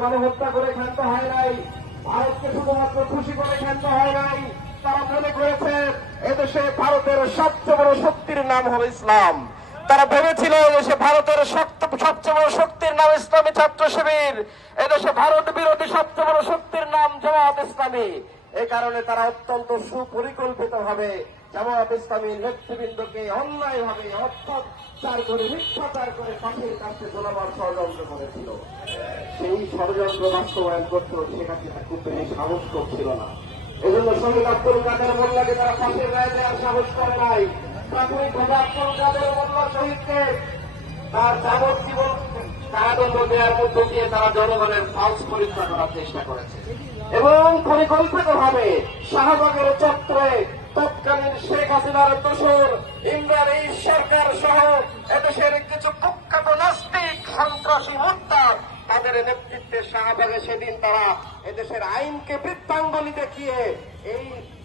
গণহত্যা করে ক্ষান্ত হয় নাই, ভারতকে শুধুমাত্র খুশি করে ক্ষান্ত হয় নাই। তারা মনে করেছে এদেশে ভারতের সবচেয়ে বড় শক্তির নাম হবে ইসলাম। তারা ভেবেছিল এদেশে ভারতের সবচেয়ে বড় শক্তির নাম ইসলামী ছাত্র শিবির, এদেশে ভারত বিরোধী সবচেয়ে বড় শক্তির নাম জামায়াত ইসলামী। এই কারণে তারা অত্যন্ত সুপরিকল্পিত ভাবে জামায়াত ইসলামীর নেতৃবৃন্দকে অন্যায় ভাবে অত্যাচার করে মিথ্যাচার করে ফাঁসির কাছে ঝোলাবার ষড়যন্ত্র করেছিল। সেই ষড়যন্ত্র বাস্তবায়ন করতেও শেখ হাসিনা খুব বেশি সাহস করছিল না। এজন্য শহীদ আব্দুল কাদের মোল্লাকে তারা ফাঁসির রায় দেওয়ার সাহস করে নাই। প্রাথমিকভাবে আব্দুল কাদের মোল্লা শহীদকে তার যাবজ্জীবন কারাদণ্ড দেওয়ার মধ্য দিয়ে তারা জনগণের ফালস পরীক্ষা করার চেষ্টা করেছে এবং পরিকল্পিতভাবে শাহবাগের চত্বরে তৎকালীন শেখ হাসিনার দোসর ইমরান এই সরকার সহ এদেশের কিছু কুখ্যাত নাস্তিক সন্ত্রাসী মুক্তার তাদের নেতৃত্বে শাহবাগে সেদিন তারা এদেশের আইনকে বৃত্তাঙ্গুলি দেখিয়ে এই